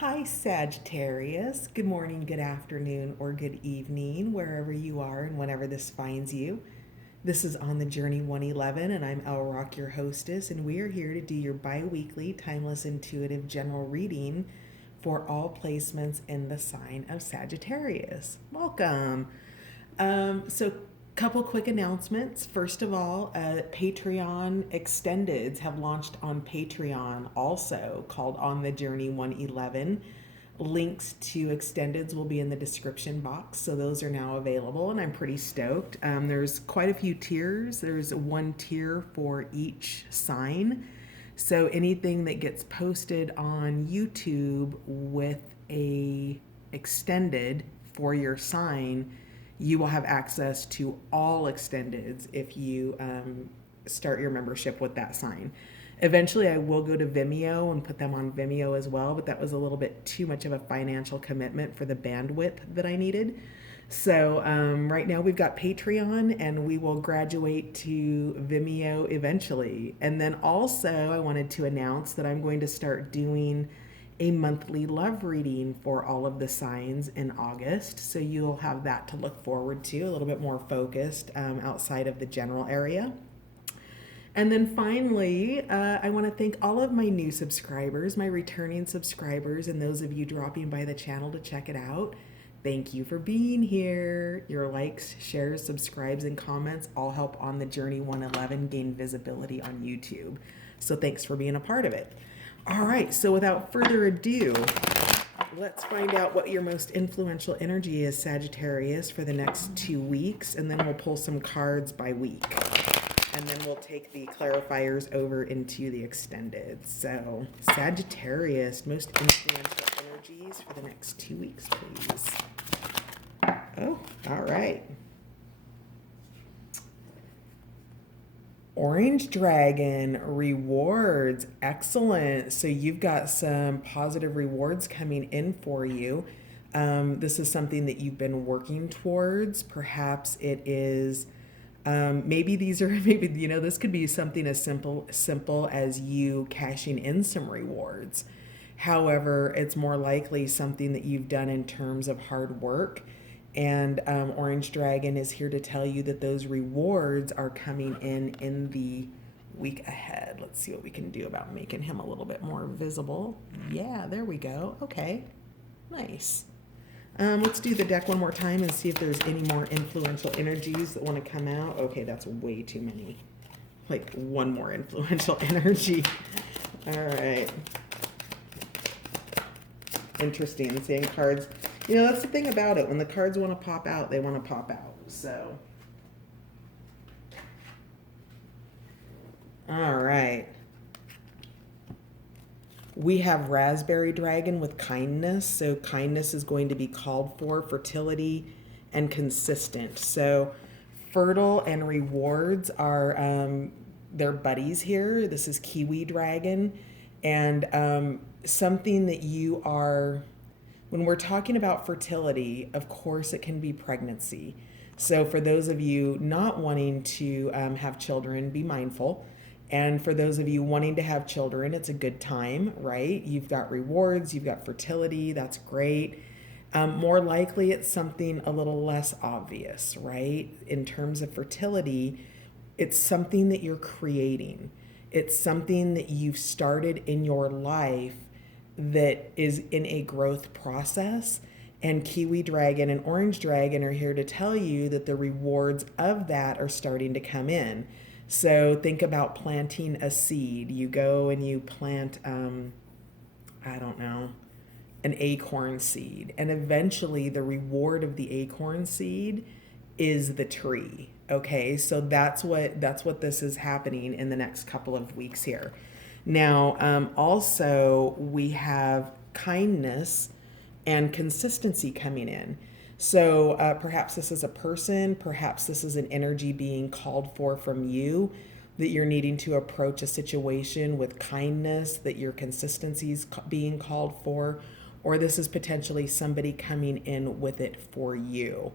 Hi, Sagittarius. Good morning, good afternoon, or good evening, wherever you are and whenever this finds you. This is On the Journey 111, and I'm El Rock, your hostess, and we are here to do your bi weekly, timeless, intuitive general reading for all placements in the sign of Sagittarius. Welcome. So, couple quick announcements. First of all, Patreon extendeds have launched on Patreon, also called On the Journey 111. Links to extendeds will be in the description box, so those are now available, and I'm pretty stoked. There's quite a few tiers. There's one tier for each sign. So anything that gets posted on YouTube with a extended for your sign, you will have access to all extendeds if you start your membership with that sign. Eventually, I will go to Vimeo and put them on Vimeo as well, but that was a little bit too much of a financial commitment for the bandwidth that I needed. So right now we've got Patreon, and we will graduate to Vimeo eventually. And then also, I wanted to announce that I'm going to start doing a monthly love reading for all of the signs in August. So you'll have that to look forward to, a little bit more focused outside of the general area. And then finally, I want to thank all of my new subscribers, my returning subscribers, and those of you dropping by the channel to check it out. Thank you for being here. Your likes, shares, subscribes, and comments all help On the Journey 111 gain visibility on YouTube. So thanks for being a part of it. All right, so without further ado, let's find out what your most influential energy is, Sagittarius, for the next 2 weeks, and then we'll pull some cards by week. And then we'll take the clarifiers over into the extended. So, Sagittarius, most influential energies for the next 2 weeks, please. Oh, all right. Orange Dragon, rewards. Excellent. So you've got some positive rewards coming in for you. This is something that you've been working towards. Perhaps it is, maybe these are, maybe, this could be something as simple as you cashing in some rewards. However, it's more likely something that you've done in terms of hard work. And Orange Dragon is here to tell you that those rewards are coming in the week ahead. Let's see what we can do about making him a little bit more visible. Yeah, there we go. Okay, nice. Let's do the deck one more time and see if there's any more influential energies that want to come out. Okay, that's way too many. Like one more influential energy. All right. Interesting. Seeing cards. That's the thing about it. When the cards want to pop out, they want to pop out. So, all right. We have Raspberry Dragon with kindness. So kindness is going to be called for, fertility and consistent. So fertile and rewards are they're buddies here. This is Kiwi Dragon. And something that you are, when we're talking about fertility, of course it can be pregnancy. So for those of you not wanting to have children, be mindful. And for those of you wanting to have children, it's a good time, right? You've got rewards, you've got fertility, that's great. More likely it's something a little less obvious, right? In terms of fertility, it's something that you're creating. It's something that you've started in your life that is in a growth process. And Kiwi Dragon and Orange Dragon are here to tell you that the rewards of that are starting to come in. So think about planting a seed. You go and you plant, I don't know, an acorn seed. And eventually the reward of the acorn seed is the tree. Okay, so that's what this is happening in the next couple of weeks here. Now, also we have kindness and consistency coming in. So perhaps this is a person, perhaps this is an energy being called for from you, that you're needing to approach a situation with kindness, that your consistency is being called for, or this is potentially somebody coming in with it for you.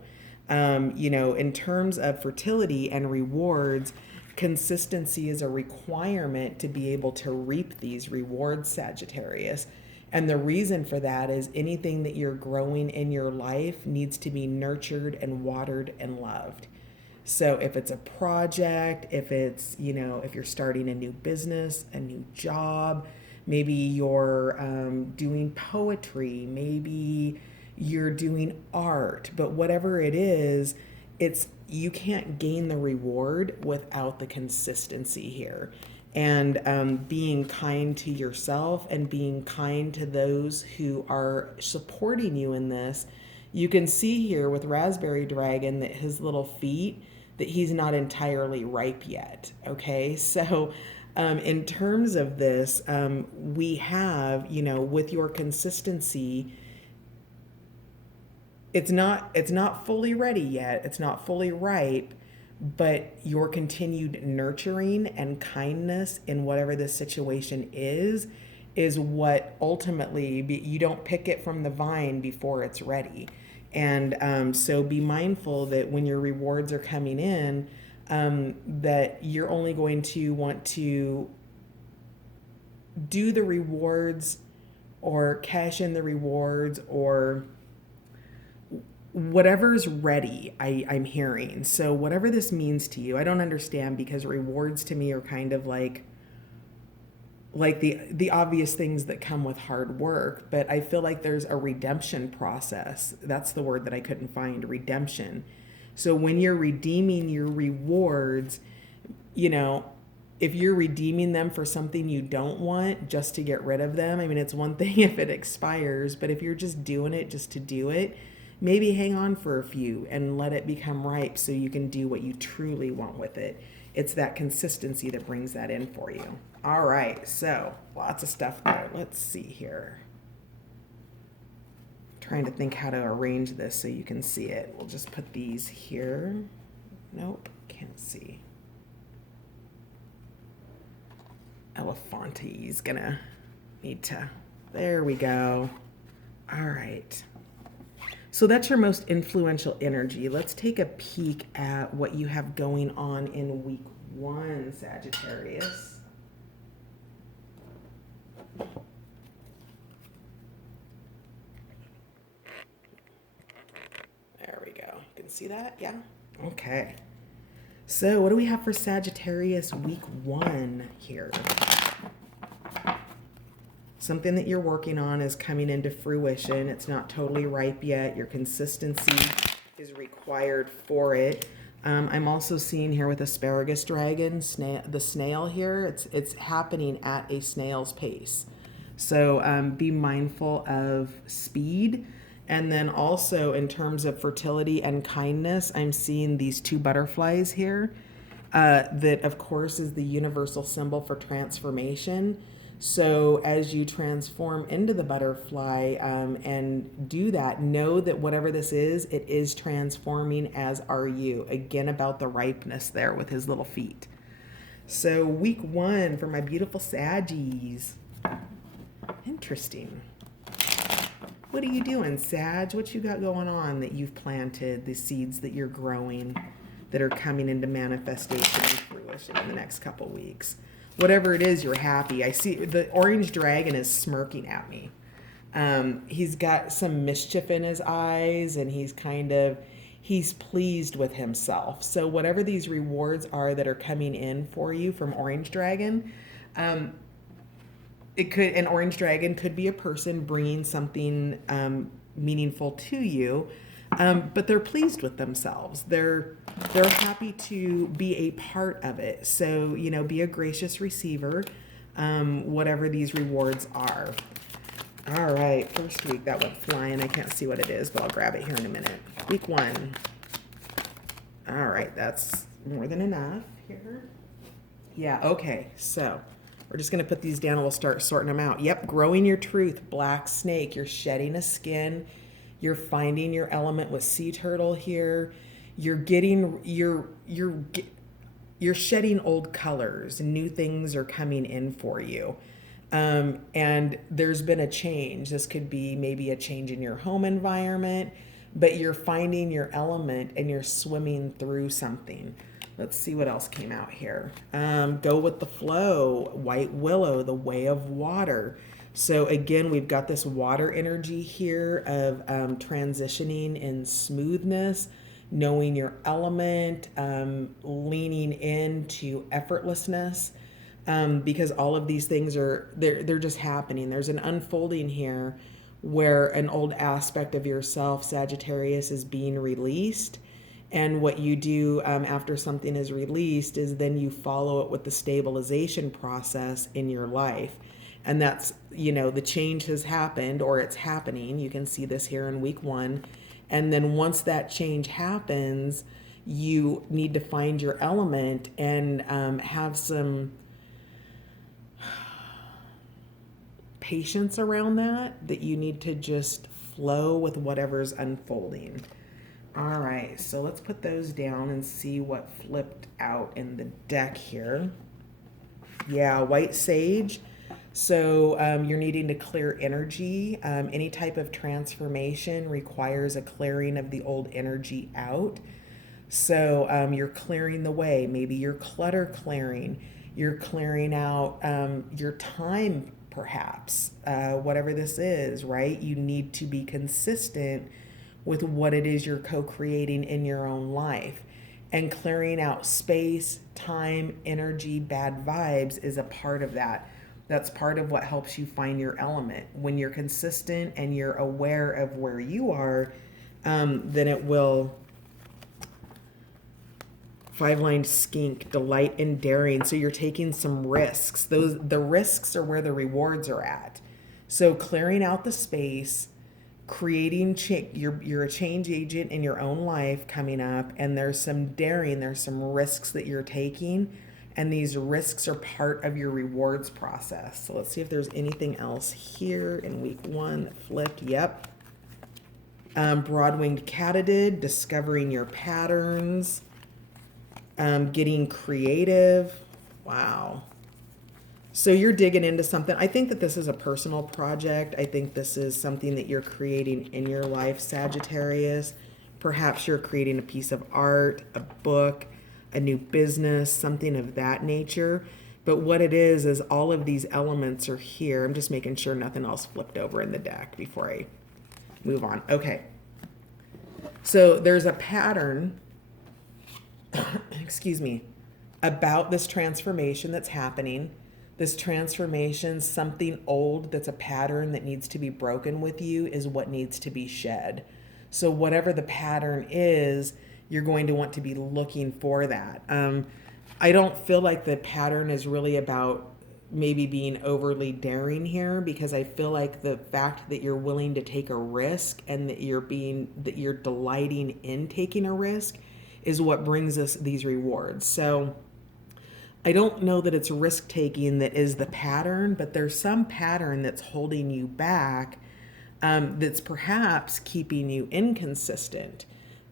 In terms of fertility and rewards, consistency is a requirement to be able to reap these rewards, Sagittarius. And the reason for that is anything that you're growing in your life needs to be nurtured and watered and loved. So if it's a project, if it's, if you're starting a new business, a new job, maybe you're doing poetry, maybe you're doing art, but whatever it is, you can't gain the reward without the consistency here. And being kind to yourself and being kind to those who are supporting you in this. You can see here with Raspberry Dragon that his little feet, that he's not entirely ripe yet. Okay, so in terms of this, we have, with your consistency, it's not fully ready yet. It's not fully ripe, but your continued nurturing and kindness in whatever this situation is what ultimately you don't pick it from the vine before it's ready. And so be mindful that when your rewards are coming in, that you're only going to want to do the rewards or cash in the rewards or whatever's ready. I'm hearing. So whatever this means to you, I don't understand, because rewards to me are kind of like the obvious things that come with hard work, but I feel like there's a redemption process. That's the word that I couldn't find, redemption. So when you're redeeming your rewards, if you're redeeming them for something you don't want just to get rid of them, I mean, it's one thing if it expires, but if you're just doing it just to do it, maybe hang on for a few and let it become ripe so you can do what you truly want with it. It's that consistency that brings that in for you. All right, so lots of stuff there. Let's see here. Trying to think how to arrange this so you can see it. We'll just put these here. Nope, can't see. Elephante's gonna need to, there we go. All right. So that's your most influential energy. Let's take a peek at what you have going on in week 1, Sagittarius. There we go. You can see that? Yeah? Okay. So what do we have for Sagittarius week 1 here? Something that you're working on is coming into fruition. It's not totally ripe yet. Your consistency is required for it. I'm also seeing here with asparagus dragon, the snail here, it's happening at a snail's pace. So be mindful of speed. And then also in terms of fertility and kindness, I'm seeing these 2 butterflies here. That of course is the universal symbol for transformation. So as you transform into the butterfly and do that, know that whatever this is, it is transforming, as are you. Again, about the ripeness there with his little feet. So week 1 for my beautiful Saggies. Interesting. What are you doing, Sag? What you got going on that you've planted, the seeds that you're growing that are coming into manifestation and fruition in the next couple weeks? Whatever it is, you're happy. I see the orange dragon is smirking at me. He's got some mischief in his eyes, and he's pleased with himself. So whatever these rewards are that are coming in for you from orange dragon, an orange dragon could be a person bringing something meaningful to you, but they're pleased with themselves. They're happy to be a part of it. So, be a gracious receiver, whatever these rewards are. All right, first week, that went flying. I can't see what it is, but I'll grab it here in a minute. Week 1. All right, that's more than enough here. Yeah, okay, so we're just going to put these down and we'll start sorting them out. Yep, growing your truth, black snake. You're shedding a skin. You're finding your element with sea turtle here. You're shedding old colors. New things are coming in for you. And there's been a change. This could be maybe a change in your home environment, but you're finding your element and you're swimming through something. Let's see what else came out here. Go with the flow, white willow, the way of water. So again, we've got this water energy here of transitioning in smoothness, knowing your element, leaning into effortlessness, because all of these things they're just happening. There's an unfolding here where an old aspect of yourself, Sagittarius, is being released. And what you do after something is released is then you follow it with the stabilization process in your life. And that's, the change has happened or it's happening. You can see this here in week 1. And then once that change happens, you need to find your element and have some patience around that you need to just flow with whatever's unfolding. All right, so let's put those down and see what flipped out in the deck here. Yeah, white sage. So you're needing to clear energy. Any type of transformation requires a clearing of the old energy out. So you're clearing the way. Maybe you're clutter clearing. You're clearing out your time, perhaps. Whatever this is, right? You need to be consistent with what it is you're co-creating in your own life. And clearing out space, time, energy, bad vibes is a part of that. That's part of what helps you find your element. When you're consistent and you're aware of where you are, then it will. 5-lined skink, delight and daring. So you're taking some risks. The risks are where the rewards are at. So clearing out the space, creating you're a change agent in your own life coming up, and there's some daring, there's some risks that you're taking, and these risks are part of your rewards process. So let's see if there's anything else here in week 1 that flipped. Yep. Broad-winged katydid, discovering your patterns, getting creative. Wow. So you're digging into something. I think that this is a personal project. I think this is something that you're creating in your life, Sagittarius. Perhaps you're creating a piece of art, a book, a new business, something of that nature. But what it is all of these elements are here. I'm just making sure nothing else flipped over in the deck before I move on. Okay. So there's a pattern, excuse me, about this transformation that's happening. This transformation, something old that's a pattern that needs to be broken with you is what needs to be shed. So whatever the pattern is, you're going to want to be looking for that. I don't feel like the pattern is really about maybe being overly daring here, because I feel like the fact that you're willing to take a risk and that you're delighting in taking a risk is what brings us these rewards. So I don't know that it's risk taking that is the pattern, but there's some pattern that's holding you back, that's perhaps keeping you inconsistent.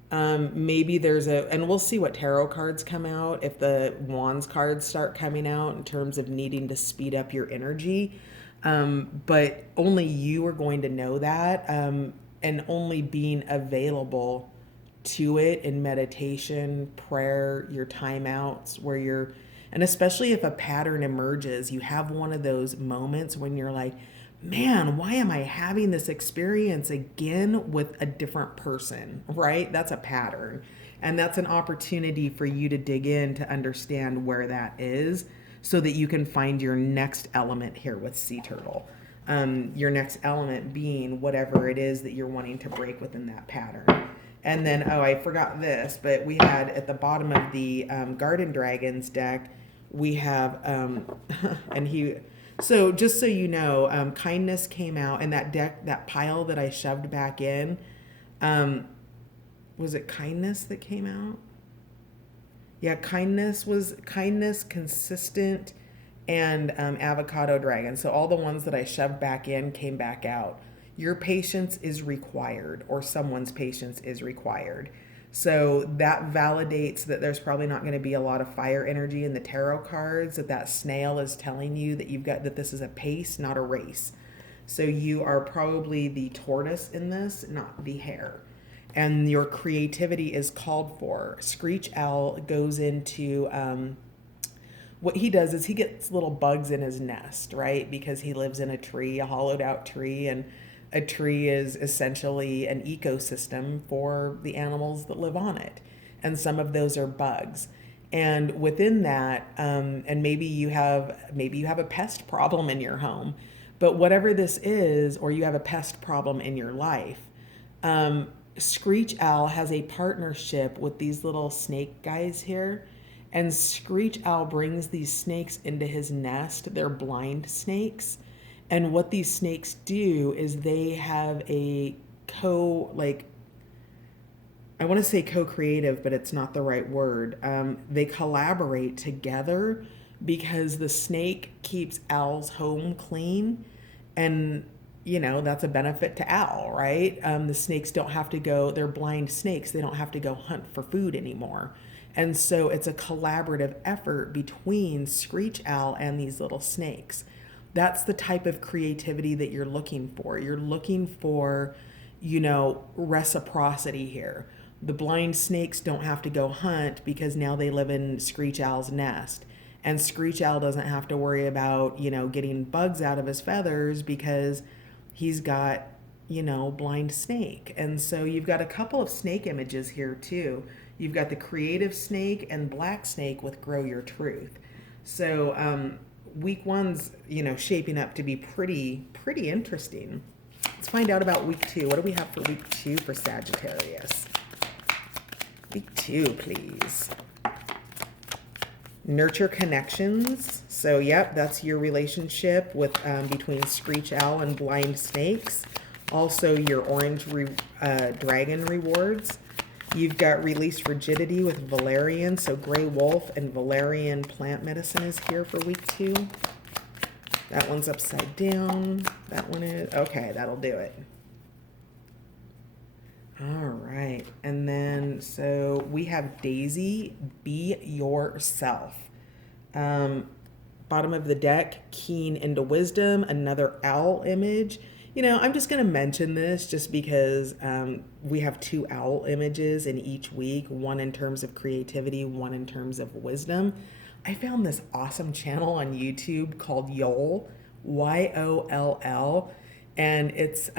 Maybe there's and we'll see what tarot cards come out, if the wands cards start coming out in terms of needing to speed up your energy. But only you are going to know that, and only being available to it in meditation, prayer, your timeouts where and especially if a pattern emerges, you have one of those moments when you're like, man, why am I having this experience again with a different person, right? That's a pattern. And that's an opportunity for you to dig in to understand where that is so that you can find your next element here with Sea Turtle. Your next element being whatever it is that you're wanting to break within that pattern. And then, I forgot this, but we had at the bottom of the Garden Dragons deck, we have, so just so you know, kindness came out, and that deck, that pile that I shoved back in, was it kindness that came out? Yeah, kindness, consistent, and avocado dragon. So all the ones that I shoved back in came back out. Your patience is required, or someone's patience is required. So that validates that there's probably not going to be a lot of fire energy in the tarot cards, that snail is telling you that this is a pace, not a race. So you are probably the tortoise in this, not the hare. And your creativity is called for. Screech Owl goes into what he does is he gets little bugs in his nest, right? Because he lives in a tree, a hollowed out tree, and a tree is essentially an ecosystem for the animals that live on it. And some of those are bugs. And within that, and maybe you have a pest problem in your home, but whatever this is, or you have a pest problem in your life, Screech Owl has a partnership with these little snake guys here. And Screech Owl brings these snakes into his nest. They're blind snakes. And what these snakes do is they have a I want to say co-creative, but it's not the right word. They collaborate together because the snake keeps Owl's home clean, and that's a benefit to Owl, right? The snakes don't have to go. They're blind snakes. They don't have to go hunt for food anymore, and so it's a collaborative effort between Screech Owl and these little snakes. That's the type of creativity that you're looking for. You're looking for, reciprocity here. The blind snakes don't have to go hunt because now they live in Screech Owl's nest. And Screech Owl doesn't have to worry about, getting bugs out of his feathers because he's got, blind snake. And so you've got a couple of snake images here too. You've got the creative snake and black snake with Grow Your Truth. So week one's, shaping up to be pretty interesting. Let's find out about week two. What do we have for week two for Sagittarius? Week two, please. Nurture connections. So, yep, that's your relationship with between Screech Owl and blind snakes. Also, your orange dragon rewards. You've got release rigidity with valerian. So, gray wolf and valerian plant medicine is here for week two. That one's upside down. That one is okay. That'll do it. All right. And then, so we have Daisy, be yourself. Bottom of the deck, keen into wisdom, another owl image. I'm just going to mention this just because we have two owl images in each week, one in terms of creativity, one in terms of wisdom. I found this awesome channel on YouTube called Yoll, Yoll. And it's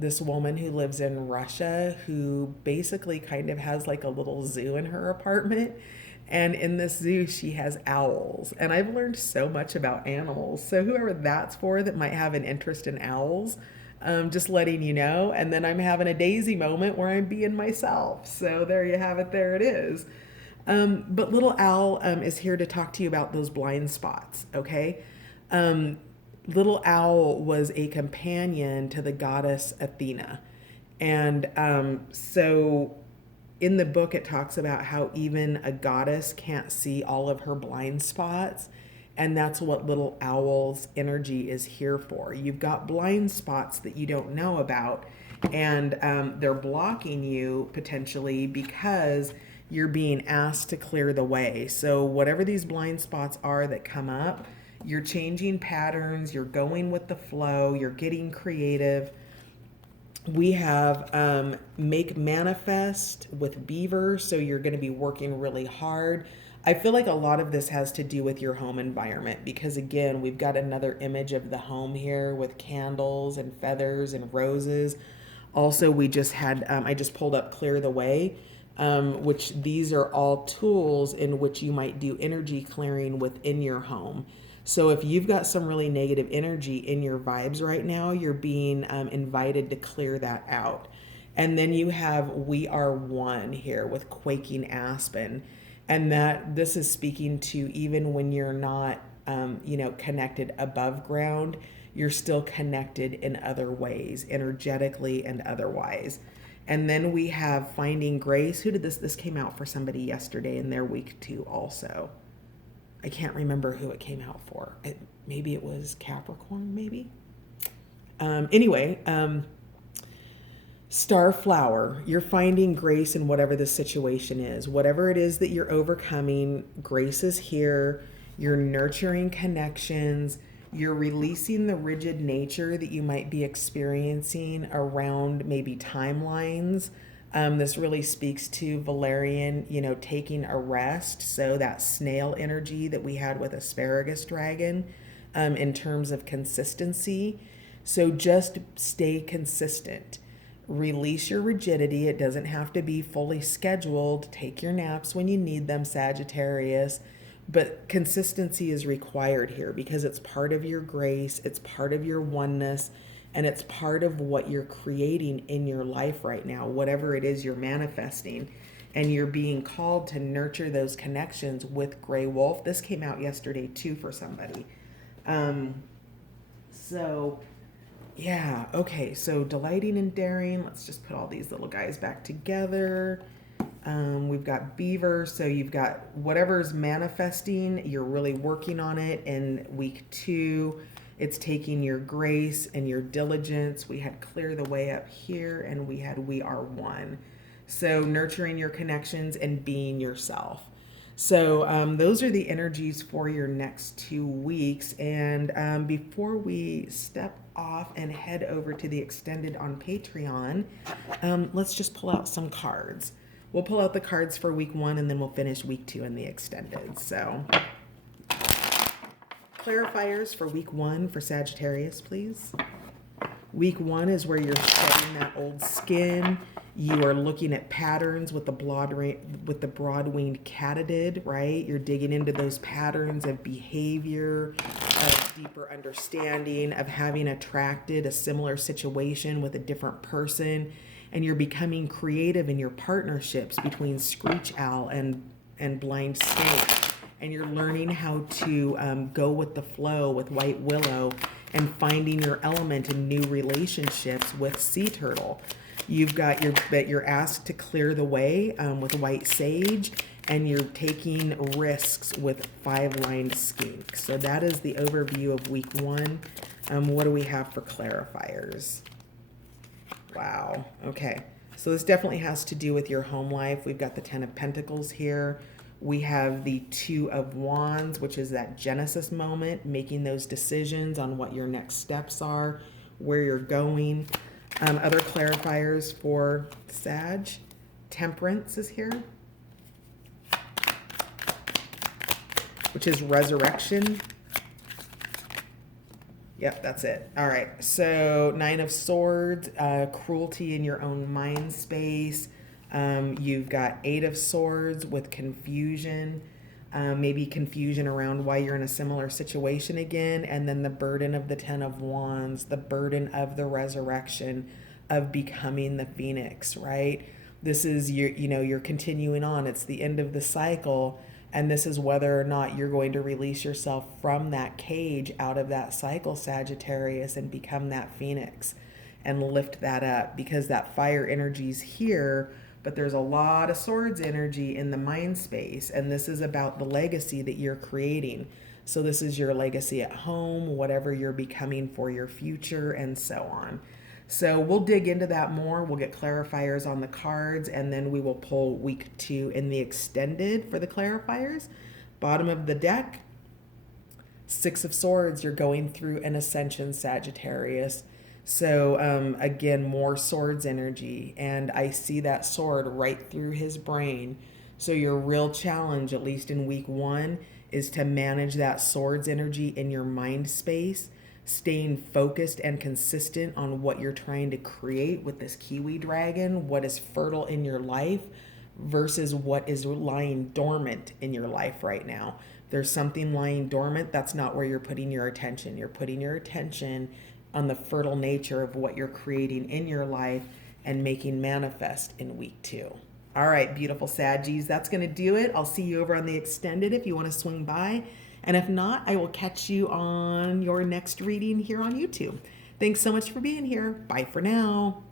this woman who lives in Russia who basically kind of has like a little zoo in her apartment. And in this zoo, she has owls. And I've learned so much about animals. So whoever that's for that might have an interest in owls, just letting you know. And then I'm having a Daisy moment where I'm being myself. So there you have it. There it is. But little owl is here to talk to you about those blind spots, okay? Little owl was a companion to the goddess Athena. And so in the book, it talks about how even a goddess can't see all of her blind spots. And that's what little owl's energy is here for. You've got blind spots that you don't know about, and they're blocking you potentially because you're being asked to clear the way. So whatever these blind spots are that come up, you're changing patterns, you're going with the flow, you're getting creative. We have make manifest with beaver, so you're going to be working really hard. I feel like a lot of this has to do with your home environment because, again, we've got another image of the home here with candles and feathers and roses. Also, we just had, I just pulled up Clear the Way, which these are all tools in which you might do energy clearing within your home. So if you've got some really negative energy in your vibes right now, you're being invited to clear that out. And then you have We Are One here with Quaking Aspen. And that this is speaking to even when you're not, connected above ground, you're still connected in other ways, energetically and otherwise. And then we have Finding Grace. Who did this? This came out for somebody yesterday in their week 2 also. I can't remember who it came out for. Maybe it was Capricorn, maybe. Anyway, Starflower, you're finding grace in whatever the situation is. Whatever it is that you're overcoming, grace is here. You're nurturing connections. You're releasing the rigid nature that you might be experiencing around maybe timelines, This really speaks to Valerian, taking a rest. So that snail energy that we had with asparagus dragon, in terms of consistency. So just stay consistent. Release your rigidity. It doesn't have to be fully scheduled. Take your naps when you need them, Sagittarius. But consistency is required here because it's part of your grace, it's part of your oneness, and it's part of what you're creating in your life right now, whatever it is you're manifesting. And you're being called to nurture those connections with Gray Wolf. This came out yesterday too for somebody. So yeah, okay, so delighting and daring. Let's just put all these little guys back together. We've got beaver, so you've got whatever's manifesting, you're really working on it. In week 2, it's taking your grace and your diligence. We had clear the way up here, and we had we are one. So nurturing your connections and being yourself. So those are the energies for your next 2 weeks. And before we step off and head over to the extended on Patreon, let's just pull out some cards. We'll pull out the cards for week 1 and then we'll finish week 2 in the extended. So clarifiers for week 1 for Sagittarius, please. Week 1 is where you're shedding that old skin. You are looking at patterns with the broad-winged katydid, right? You're digging into those patterns of behavior, of deeper understanding, of having attracted a similar situation with a different person. And you're becoming creative in your partnerships between Screech Owl and Blind Snake. And you're learning how to go with the flow with White Willow and finding your element in new relationships with Sea Turtle. You've got you're asked to clear the way with White Sage, and you're taking risks with 5-lined skink. So that is the overview of week 1. What do we have for clarifiers? Wow. Okay. So this definitely has to do with your home life. We've got the 10 of Pentacles here. We have the 2 of Wands, which is that Genesis moment, making those decisions on what your next steps are, where you're going. Other clarifiers for Sag. Temperance is here, which is resurrection. Yep, that's it. All right. So 9 of Swords, cruelty in your own mind space. You've got 8 of Swords with confusion, maybe confusion around why you're in a similar situation again. And then the burden of the 10 of Wands, the burden of the resurrection of becoming the Phoenix, right? This is you're continuing on. It's the end of the cycle. And this is whether or not you're going to release yourself from that cage, out of that cycle, Sagittarius, and become that Phoenix and lift that up, because that fire energy's here, but there's a lot of Swords energy in the mind space. And this is about the legacy that you're creating. So this is your legacy at home, whatever you're becoming for your future, and so on. So we'll dig into that more. We'll get clarifiers on the cards, and then we will pull week 2 in the extended for the clarifiers. Bottom of the deck, 6 of Swords. You're going through an ascension, Sagittarius. So again, more Swords energy, and I see that sword right through his brain. So your real challenge, at least in week 1, is to manage that Swords energy in your mind space, staying focused and consistent on what you're trying to create with this Kiwi dragon, what is fertile in your life versus what is lying dormant in your life right now. There's something lying dormant, that's not where you're putting your attention. You're putting your attention on the fertile nature of what you're creating in your life and making manifest in week 2. All right, beautiful Saggies, that's going to do it. I'll see you over on the extended if you want to swing by. And if not, I will catch you on your next reading here on YouTube. Thanks so much for being here. Bye for now.